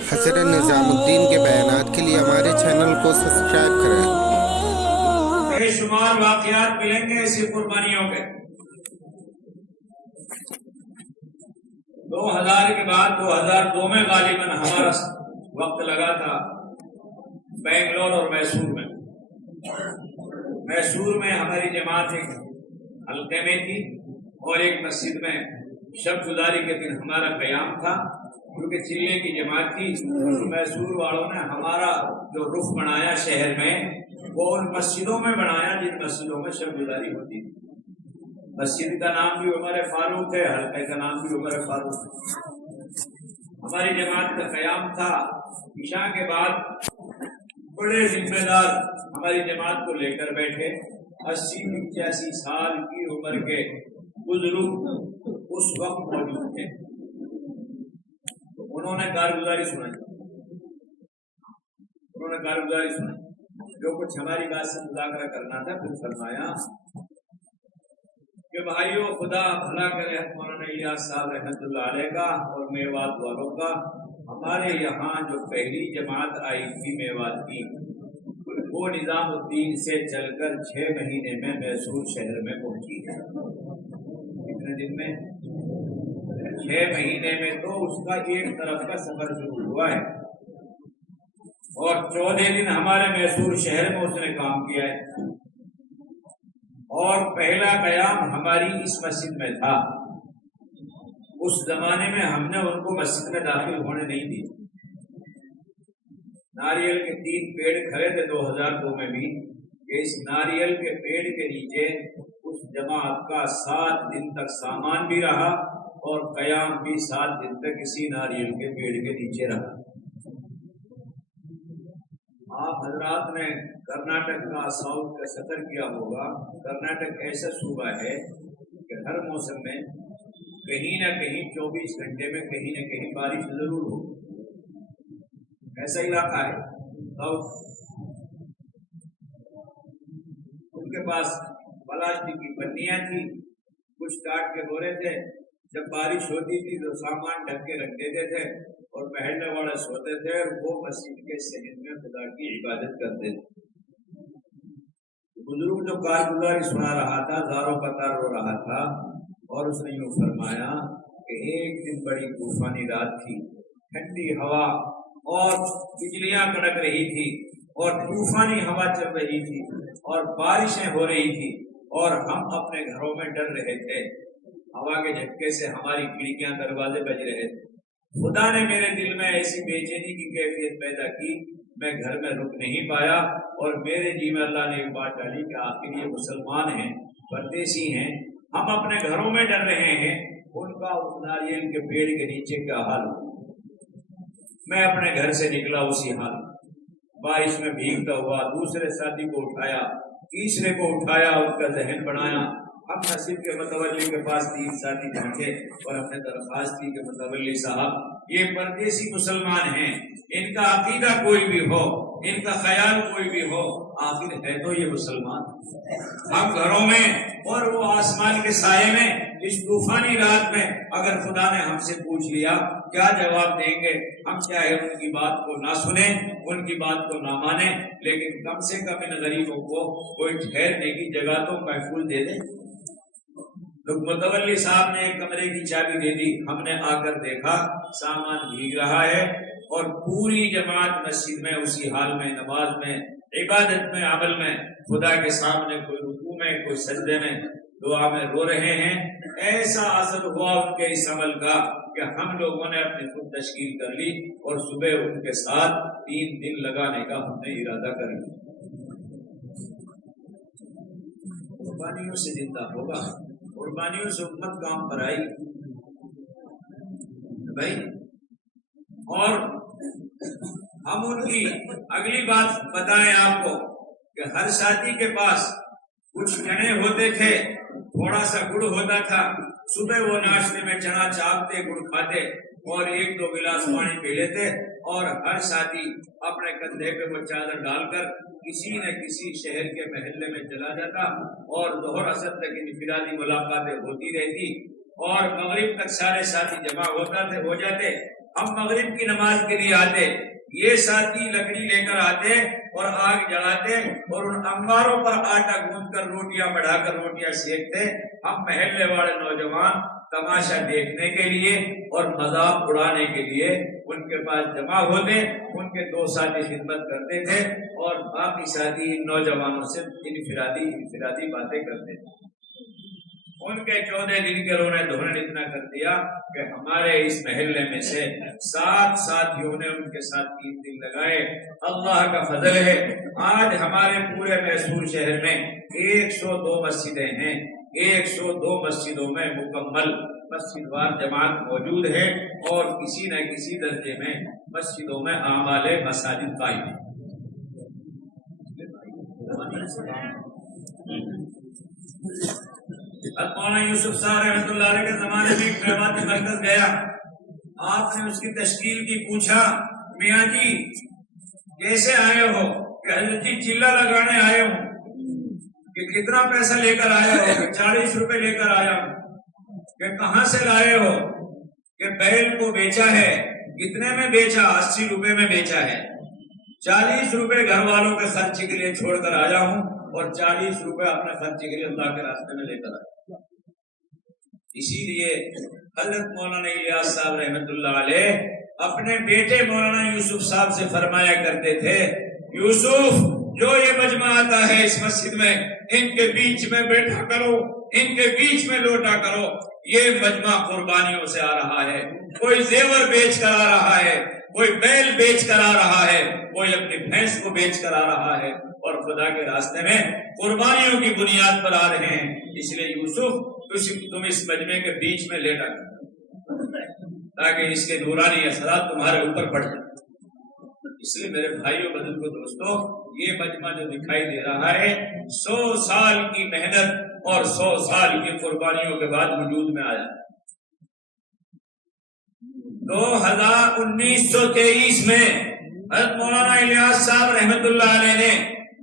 حضرت نظام الدین کے بیانات کے لیے ہمارے چینل کو سبسکرائب کریں۔ بے شمار واقعات ملیں گے ایسی قربانیوں کے۔ 2000 کے بعد 2002 میں غالباً ہمارا وقت لگا تھا بنگلور اور میسور میں۔ میسور میں ہماری جماعت ایک حلقے میں تھی اور ایک مسجد میں شب گزاری کے دن ہمارا قیام تھا، کیونکہ چلے کی جماعت تھی۔ میسور والوں نے ہمارا جو رخ بنایا شہر میں وہ ان مسجدوں میں بنایا جن مسجدوں میں شب گزاری ہوتی تھی۔ مسجد کا نام بھی عمر فاروق ہے، حلقے کا نام بھی عمر فاروق ہے۔ ہماری جماعت کا قیام تھا عشاء کے بعد۔ بڑے ذمہ دار ہماری جماعت کو لے کر بیٹھے 80-85 سال کی عمر کے بزرگ اس وقت موجود تھے۔ انہوں نے کارگزاری سنائی، جو کچھ ہماری بات سے مذاکرہ کرنا تھا پھر فرمایا کہ بھائیو، خدا بھلا کرے مولانا الیاس صاحب رحمۃ اللہ علیہ کا اور میوات والوں کا۔ ہمارے یہاں جو پہلی جماعت آئی تھی میوات کی، وہ نظام الدین سے چل کر 6 مہینے میں میسور شہر میں پہنچی ہے۔ کتنے دن میں؟ 6 مہینے میں تو اس کا ایک طرف کا سفر شروع ہوا ہے، اور 14 دن ہمارے میسور شہر میں اس نے کام کیا ہے، اور پہلا قیام ہماری اس مسجد میں تھا۔ اس زمانے میں ہم نے ان کو مسجد میں داخل ہونے نہیں دی۔ ناریل کے 3 پیڑ کھڑے تھے 2002 میں بھی، کہ اس ناریل کے پیڑ کے نیچے اس جماعت کا 7 دن تک سامان بھی رہا اور قیام بھی 7 دن تک اسی ناریل کے پیڑ کے نیچے رہا۔ آپ حضرات نے کرناٹک کا ساؤتھ کا سفر کیا ہوگا۔ کرناٹک ایسا صوبہ ہے کہ ہر موسم میں کہیں نہ کہیں 24 گھنٹے میں کہیں نہ کہیں بارش ضرور ہو۔ ایسا علاقہ ہے ساؤتھ۔ ان کے پاس پلاسٹک کی پنیاں تھی، کچھ کاٹ کے بورے تھے۔ جب بارش ہوتی تھی تو سامان ڈھک کے رکھ دیتے تھے اور پہننے والے سوتے تھے، اور وہ مسجد کے صحن میں خدا کی عبادت کرتے تھے۔ بزرگ جو کارگزاری سنا رہا تھا زاروں قطار رو رہا تھا، اور اس نے یوں فرمایا کہ ایک دن بڑی طوفانی رات تھی، ٹھنڈی ہوا اور بجلیاں کڑک رہی تھی اور طوفانی ہوا چل رہی تھی اور بارشیں ہو رہی تھی، اور ہم اپنے گھروں میں ڈر رہے تھے۔ ہوا کے جھٹکے سے ہماری کھڑکیاں دروازے بج رہے تھے۔ خدا نے میرے دل میں ایسی بے چینی کی کیفیت پیدا کی، میں گھر میں رک نہیں پایا، اور میرے جی میں اللہ نے ایک بات ڈالی کہ آخر یہ مسلمان ہیں، پردیسی ہیں، ہم اپنے گھروں میں ڈر رہے ہیں، ان کا اس ناریل کے پیڑ کے نیچے کیا حال ہو۔ میں اپنے گھر سے نکلا اسی حال، بارش میں بھیگتا ہوا، دوسرے ساتھی کو اٹھایا، تیسرے کو اٹھایا، اس کا ذہن بنایا۔ ہم مسجد کے متولی کے پاس 3 ساتھی پہنچے اور ہم نے درخواست کی کہ متولی صاحب، یہ پردیسی مسلمان ہیں، ان کا عقیدہ کوئی بھی ہو، ان کا خیال کوئی بھی ہو، آخر ہے تو یہ مسلمان۔ ہم گھروں میں اور وہ آسمان کے سائے میں اس طوفانی رات میں اگر خدا نے ہم سے پوچھ لیا کیا جواب دیں گے؟ ہم چاہے ان کی بات کو نہ سنیں، ان کی بات کو نہ مانیں، لیکن کم سے کم ان غریبوں کو کوئی ٹھہرنے کی جگہ تو محفوظ دے دیں۔ متولی صاحب نے ایک کمرے کی چابی دے دی، ہم نے آ کر دیکھا سامان بھیگ رہا ہے، اور پوری جماعت مسجد میں اسی حال میں، نماز میں، عبادت میں، عمل میں، خدا کے سامنے، کوئی رکوع میں، کوئی سجدے میں، دعا میں رو رہے ہیں۔ ایسا اثر ہوا ان کے اس عمل کا کہ ہم لوگوں نے اپنی خود تشکیل کر لی، اور صبح ان کے ساتھ 3 دن لگانے کا ہم نے ارادہ کر لیا۔ قربانیوں سے زندہ ہوگا، قربانیوں سے امت کام پر آئی بھائی۔ اور ہم ان کی اگلی بات بتائیں آپ کو کہ ہر ساتھی کے پاس کچھ چنے ہوتے تھے، تھوڑا سا گڑ ہوتا تھا، صبح وہ ناشتے میں چنا چاپتے، گڑ کھاتے اور 1-2 گلاس پانی پی لیتے، اور ہر ساتھی اپنے کندھے پہ وہ چادر ڈال کر کسی نہ کسی شہر کے محلے میں چلا جاتا، اور ظہر عصر تک انفرادی ملاقاتیں ہوتی رہتی، اور مغرب تک سارے ساتھی جمع ہو جاتے۔ ہم مغرب کی نماز کے لیے آتے، یہ ساتھی لکڑی لے کر آتے اور آگ جلاتے اور ان انگاروں پر آٹا گوندھ کر روٹیاں بڑھا کر روٹیاں سیکتے۔ ہم محلے والے نوجوان تماشا دیکھنے کے لیے اور مذاق اڑانے کے لیے ان کے پاس جمع ہوتے، ان کے دو ساتھی خدمت کرتے تھے اور باقی ساتھی نوجوانوں سے انفرادی باتیں کرتے تھے۔ ان کے 14 دن کے رونے دھونے اتنا کر دیا کہ ہمارے اس محلے میں سے 7 ساتھیوں نے ان کے ساتھ 3 دن لگائے۔ اللہ کا فضل ہے، آج ہمارے پورے میسور شہر میں 102 مسجدیں ہیں۔ 102 مسجدوں میں مکمل مسجد وار جماعت موجود ہے اور کسی نہ کسی درجے میں مسجدوں میں اعمال مساجد قائم ہیں۔ مولانا یوسف صاحب رحمۃ اللہ علیہ کے زمانے میں ایک خیرات مرکز گیا، آپ نے اس کی تشکیل کی، پوچھا میاں جی کیسے آئے ہو؟ کہ حضرت جی چلہ لگانے آئے ہوں۔ کہ کتنا پیسہ لے کر آئے ہو؟ کہ 40 روپے لے کر آیا ہوں۔ کہ کہاں سے لائے ہو؟ کہ بیل کو بیچا ہے۔ کتنے میں بیچا؟ 80 روپے میں بیچا ہے۔ 40 روپے گھر والوں کے خرچ کے لیے چھوڑ کر آیا ہوں اور 40 روپے اپنے خرچ کے لیے اللہ کے راستے میں لے کر آیا۔ اسی لیے حضرت مولانا الیاس صاحب رحمۃ اللہ علیہ اپنے بیٹے مولانا یوسف صاحب سے فرمایا کرتے تھے، یوسف جو یہ مجمع آتا ہے اس مسجد میں، ان کے بیچ میں بیٹھا کرو، ان کے بیچ میں لوٹا کرو۔ یہ مجمع قربانیوں سے آ رہا ہے، کوئی زیور بیچ کر آ رہا ہے، کوئی بیل بیچ کر آ رہا ہے، کوئی اپنی بھینس کو بیچ کر آ رہا ہے اور خدا کے راستے میں قربانیوں کی بنیاد پر آ رہے ہیں۔ اس لیے یوسف تم اس مجمع کے بیچ میں لیٹا تاکہ اس کے نورانی اثرات تمہارے اوپر پڑ جائیں۔ اس لیے میرے بھائیوں بزرگوں دوستوں، یہ مجمع جو دکھائی دے رہا ہے 100 سال کی محنت اور 100 سال کی قربانیوں کے بعد وجود میں آیا۔ 1923 میں حضرت مولانا الیاس صاحب رحمۃ اللہ علیہ نے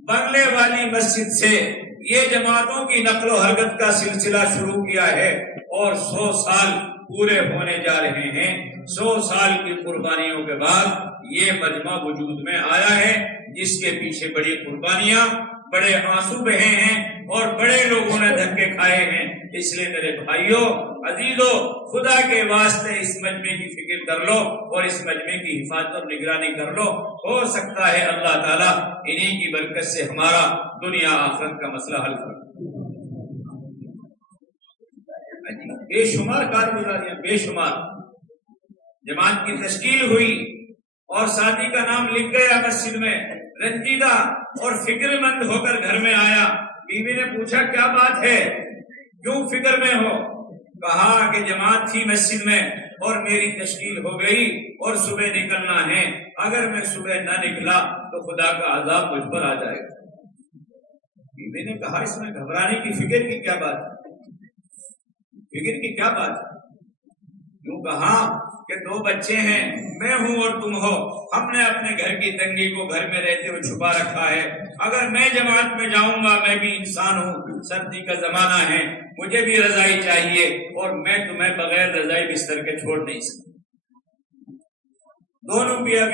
بنگلے والی مسجد سے یہ جماعتوں کی نقل و حرکت کا سلسلہ شروع کیا ہے اور 100 سال پورے ہونے جا رہے ہیں۔ 100 سال کی قربانیوں کے بعد یہ مجمع وجود میں آیا ہے، جس کے پیچھے بڑی قربانیاں، بڑے آنسو بہے ہیں اور بڑے لوگوں نے دھکے کھائے ہیں۔ اس لیے میرے بھائیوں عزیزوں، خدا کے واسطے اس مجمع کی فکر کر لو اور اس مجمع کی حفاظت اور نگرانی کر لو۔ ہو سکتا ہے اللہ تعالیٰ انہی کی برکت سے ہمارا دنیا آخرت کا مسئلہ حل کر۔ بے شمار کارگزاریاں، بے شمار جماعت کی تشکیل ہوئی اور ساتھی کا نام لکھ گیا مسجد میں، رنجیدہ اور فکر مند ہو کر گھر میں آیا۔ بیوی نے پوچھا کیا بات ہے، کیوں فکر میں ہو؟ کہا کہ جماعت تھی مسجد میں اور میری تشکیل ہو گئی اور صبح نکلنا ہے، اگر میں صبح نہ نکلا تو خدا کا عذاب مجھ پر آ جائے گا۔ بیوی نے کہا اس میں گھبرانے کی فکر کی کیا بات ہے؟ فکر کی کیا بات ہے؟ کیوں؟ کہا کہ 2 بچے ہیں، میں ہوں اور تم ہو، ہم نے اپنے گھر کی تنگی کو گھر میں رہتے ہوئے چھپا رکھا ہے، اگر میں جماعت میں جاؤں گا، میں بھی انسان ہوں، سردی کا زمانہ ہے، مجھے بھی رضائی چاہیے اور میں تمہیں بغیر رضائی بستر کے چھوڑ نہیں سکتا۔ دونوں میاں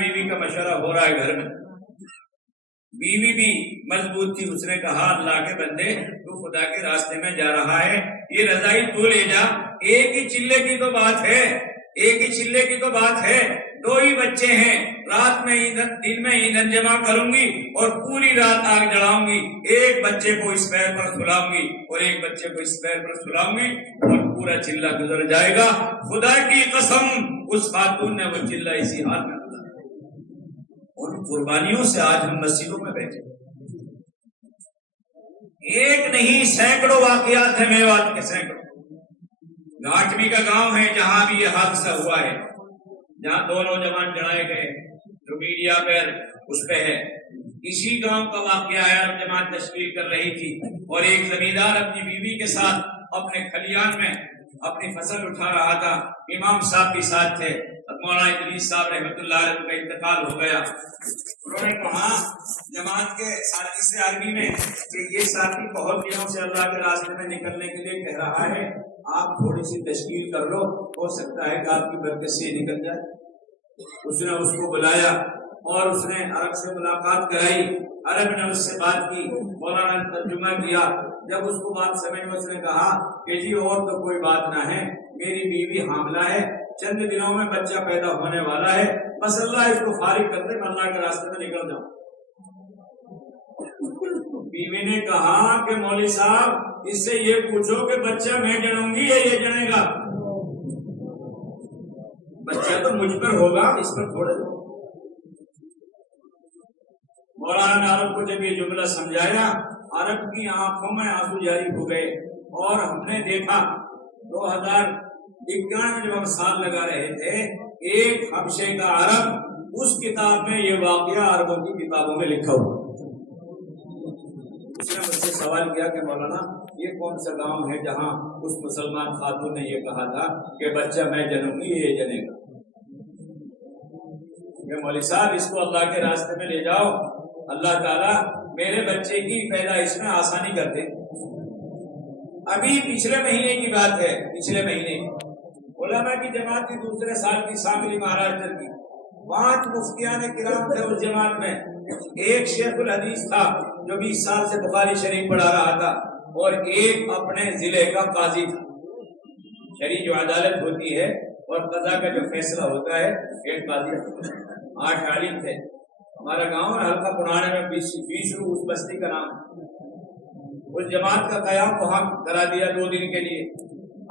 بیوی کا مشورہ ہو رہا ہے گھر میں۔ بیوی بھی مضبوط تھی، اس نے کہا اللہ کے بندے تو خدا کے راستے میں جا رہا ہے، یہ رضائی تو لے جا، ایک ہی چلے کی تو بات ہے، ایک ہی چلے کی تو بات ہے، 2 ہی بچے ہیں، رات میں دن میں ایندھن جمع کروں گی اور پوری رات آگ جلاؤں گی، ایک بچے کو اس پیر پر سلاؤں گی اور ایک بچے کو اس پیر پر سلاؤں گی اور پورا چلہ گزر جائے گا۔ خدا کی قسم اس خاتون نے وہ چلہ اسی حال میں گزارا۔ ان قربانیوں سے آج ہم مسجدوں میں بیٹھے، ایک نہیں سینکڑوں واقعات ہیں میوات کے، سینکڑوں۔ گھاٹمی کا گاؤں ہے جہاں بھی یہ حادثہ ہوا ہے، جہاں 2 نوجوان جڑائے گئے، جو میڈیا پر اس پہ ہے۔ اسی گاؤں کا واقعہ ہے، عرب جماعت تشکیل کر رہی تھی اور ایک زمیندار اپنی بیوی کے ساتھ اپنے کھلیان میں اپنی فصل اٹھا رہا تھا، امام صاحب بھی ساتھ تھے۔ مولانا ادریس صاحب رحمۃ اللہ علیہ کا انتقال ہو گیا. انہوں نے کہا جماعت کے ساتھی سے عربی میں کہ یہ ساتھی بہت دنوں سے اللہ کے راستے میں نکلنے کے لیے کہہ رہا ہے, آپ تھوڑی سی تشکیل کر لو, ہو سکتا ہے کہ آپ کی برکت سے نکل جائے. اس نے اس کو بلایا اور اس نے عرب سے ملاقات کرائی, عرب نے اس سے بات کی, مولانا نے ترجمہ کیا. جب اس کو بات سمجھ میں اس نے کہا کہ جی اور تو کوئی بات نہ ہے, میری بیوی حاملہ ہے, چند دنوں میں بچہ پیدا ہونے والا ہے, بس اللہ اس کو فارغ کر دے, میں اللہ کے راستے میں نکل جاؤں. بیوی نے کہا کہ مولوی صاحب اس سے یہ پوچھو کہ بچہ میں جنوں گی یا یہ جنے گا؟ بچہ تو مجھ پر ہوگا, اس پر تھوڑے دو. مولانا نے عرب کو جب یہ جملہ سمجھایا, عرب کی آنکھوں میں آنسو جاری ہو گئے, اور ہم نے دیکھا 2091 میں جب ہم سال لگا رہے تھے, ایک حبشے کا عرب اس کتاب میں یہ واقعہ عربوں کی کتابوں میں لکھا ہوا. اس نے مجھ سے سوال کیا کہ مولانا یہ کون سا گاؤں ہے جہاں اس مسلمان خاتون نے یہ کہا تھا کہ بچہ میں جنوں گی یہ جنے گا؟ کہ مولوی صاحب اس کو اللہ کے راستے میں لے جاؤ, اللہ تعالیٰ میرے بچے کی پیدائش میں آسانی کر دے. ابھی پچھلے مہینے کی بات ہے, پچھلے مہینے علماء کی جماعت کی دوسرے سال کی شاملی مہاراشٹر کی 5 مفتیان کرام تھے اس جماعت میں. ایک شیخ الحدیث تھا جو 20 سال سے بخاری شریف پڑھا رہا تھا, اور ایک اپنے ضلع کا قاضی تھا. شریع جو عدالت ہوتی ہے اور قضا کا جو فیصلہ ہوتا ہے, ایک قاضی. 8 عالم تھے. ہمارا گاؤں حلقہ پرانے میں 20 روح اس بستی کا نام. اس جماعت کا قیام وہاں کرا دیا 2 دن کے لیے.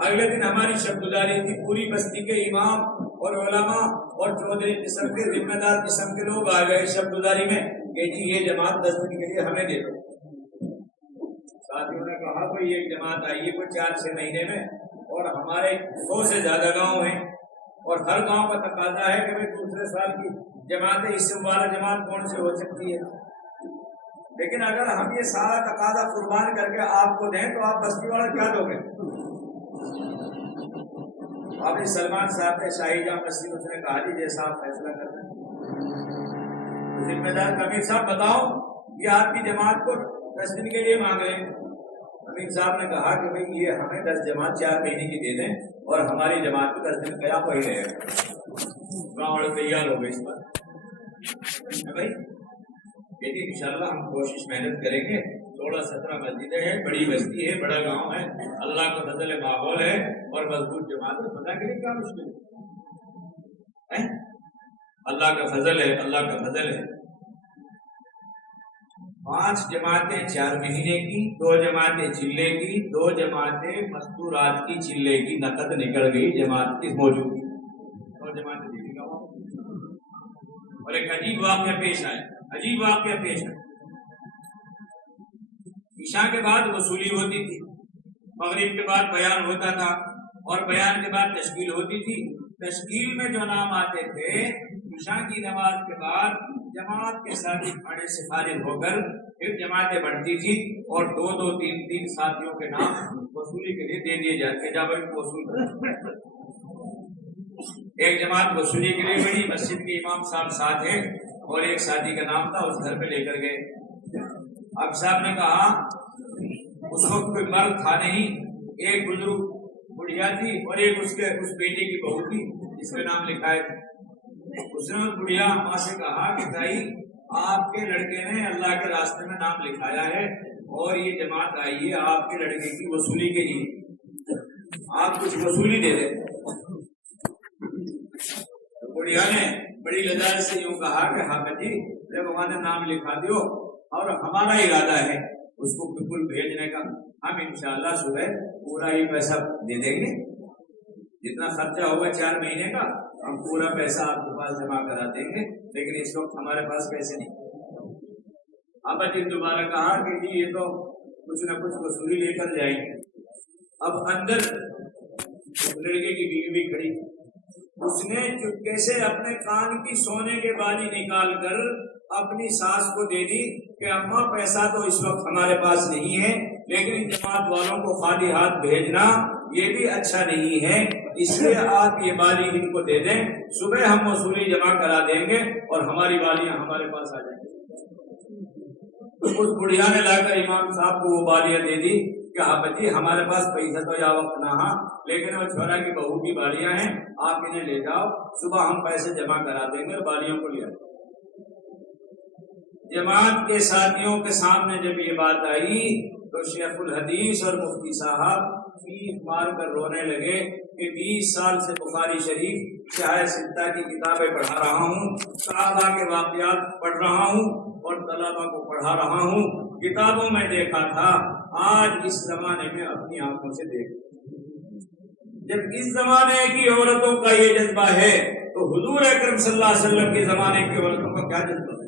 اگلے دن ہماری شبگزاری تھی, پوری بستی کے امام اور علماء اور چودھری قسم کے ذمہ دار قسم کے لوگ آ گئے شبگزاری میں کہ جی یہ جماعت 10 دن کے لیے ہمیں دے دو. ساتھیوں نے کہا کوئی ایک جماعت آئی ہے کوئی 4-6 مہینے میں, اور ہمارے 100 سے زیادہ گاؤں ہیں, اور ہر گاؤں کا تقاضا ہے کہ دوسرے سال کی جماعت اس سے مبارک جماعت کون سے ہو سکتی ہے. لیکن اگر ہم یہ سارا تقاضا قربان کر کے آپ کو دیں تو آپ بستی والا کیا دو گے؟ آپ نے سلمان صاحب کے شاہی جہاں بستی اس نے کہا جی جیسا آپ فیصلہ کر رہے ہیں. ذمہ دار کبیر صاحب بتاؤ یہ آپ کی جماعت کو 10 دن کے لیے مانگ رہے ہیں. امین صاحب نے کہا کہ بھئی یہ ہمیں 10 جماعت 4 مہینے کی دے دیں, اور ہماری جماعت کو 10 دن قیام وہی رہے گا. گاؤں والے تیار ہو گئے اس پر بھائی. یعنی انشاءاللہ ہم کوشش محنت کریں گے. 16-17 مسجدیں ہیں, بڑی بستی ہے, بڑا گاؤں ہے, اللہ کا فضل ماحول ہے, اور مضبوط جماعت ہے. پتہ کریں کیا مشکل ہے؟ اللہ کا فضل ہے, اللہ کا فضل ہے. 5 جماعتیں 4 مہینے کی, 2 جماعتیں چلے کی, 2 جماعتیں مستورات کی چلے کی نقد نکل گئی جماعت کی موجود. 2 جماعتیں دیکھی گا. اور ایک عجیب واقعہ پیش آیا, عجیب واقعہ پیش آیا. عشاء کے بعد وصولی ہوتی تھی, مغرب کے بعد بیان ہوتا تھا, اور بیان کے بعد تشکیل ہوتی تھی. تشکیل میں جو نام آتے تھے عشاء کی نماز کے بعد جماعت کے ساتھی کھانے سے فارغ ہو کر پھر جماعتیں بڑھتی تھی, اور 2-2, 3-3 ساتھیوں کے نام وصولی کے لیے دے دیے جاتے. جب وصول ایک جماعت وصولی کے لیے بڑی, مسجد کے امام صاحب ساتھ ہیں, اور ایک ساتھی کا نام تھا, اس گھر پہ لے کر گئے. اب صاحب نے کہا اس وقت کوئی مرد تھا نہیں, ایک بزرگ بڑھیا تھی اور ایک اس بیٹے کی بہو تھی جس کا نام لکھا ہے. اس نے بڑھیا ماں سے کہا کہ بھائی آپ کے لڑکے نے اللہ کے راستے میں نام لکھایا ہے, اور یہ جماعت آئی ہے آپ کے لڑکے کی وصولی کے لیے, آپ کچھ وصولی دے دیں. بڑھیا نے بڑی لذت سے یوں کہا کہ ہاں جی جب ہمارے نام لکھا دیو, اور ہمارا ارادہ ہے اس کو بالکل بھیجنے کا, ہم انشاءاللہ صبح پورا ہی پیسہ دے دیں گے, جتنا خرچہ ہوگا 4 مہینے کا ہم پورا پیسہ آپ کے پاس جمع کرا دیں گے, لیکن اس وقت ہمارے پاس پیسے نہیں. اب جی دوبارہ کہا کہ جی یہ تو کچھ نہ کچھ وصولی لے کر جائیں گے. اب اندر لڑکے کی بیوی بھی کھڑی, اس نے چپکے سے اپنے کان کی سونے کے بالی نکال کر اپنی ساس کو دے دی کہ اماں پیسہ تو اس وقت ہمارے پاس نہیں ہے, لیکن جماعت والوں کو خالی ہاتھ بھیجنا, یہ بھی اچھا نہیں ہے، اس لیے آپ یہ بالی ان کو دے دیں، صبح ہم وصولی جمع کرا دیں گے اور ہماری بالیاں ہمارے پاس آ جائیں گی۔ اس بڑھیا نے لا کر امام صاحب کو وہ بالیاں دے دی کہ آپ جی ہمارے پاس پیسہ تو یا وقت نہ ہاں، لیکن وہ چھوڑا کی بہو کی بالیاں ہیں، آپ انہیں لے جاؤ، صبح ہم پیسے جمع کرا دیں گے اور بالیوں کو لے آئیں۔ جماعت کے ساتھیوں کے سامنے جب یہ بات آئی تو شیخ الحدیث اور مفتی صاحب چیخ مار کر رونے لگے کہ 20 سال سے بخاری شریف شرح ستہ کی کتابیں پڑھا رہا ہوں، صحابہ کے واقعات پڑھ رہا ہوں اور طلبہ کو پڑھا رہا ہوں، کتابوں میں دیکھا تھا، آج اس زمانے میں اپنی آنکھوں سے دیکھ۔ جب اس زمانے کی عورتوں کا یہ جذبہ ہے تو حضور اکرم صلی اللہ علیہ وسلم کے زمانے کی عورتوں کا کیا جذبہ ہے؟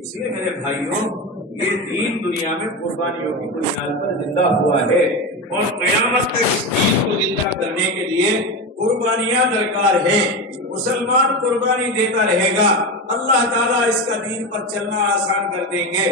اس لیے میرے بھائیوں، یہ دین دنیا میں قربانیوں کی بنیاد پر زندہ ہوا ہے اور قیامت تک اس دین کو زندہ کرنے کے لیے قربانیاں درکار ہیں۔ مسلمان قربانی دیتا رہے گا، اللہ تعالیٰ اس کا دین پر چلنا آسان کر دیں گے۔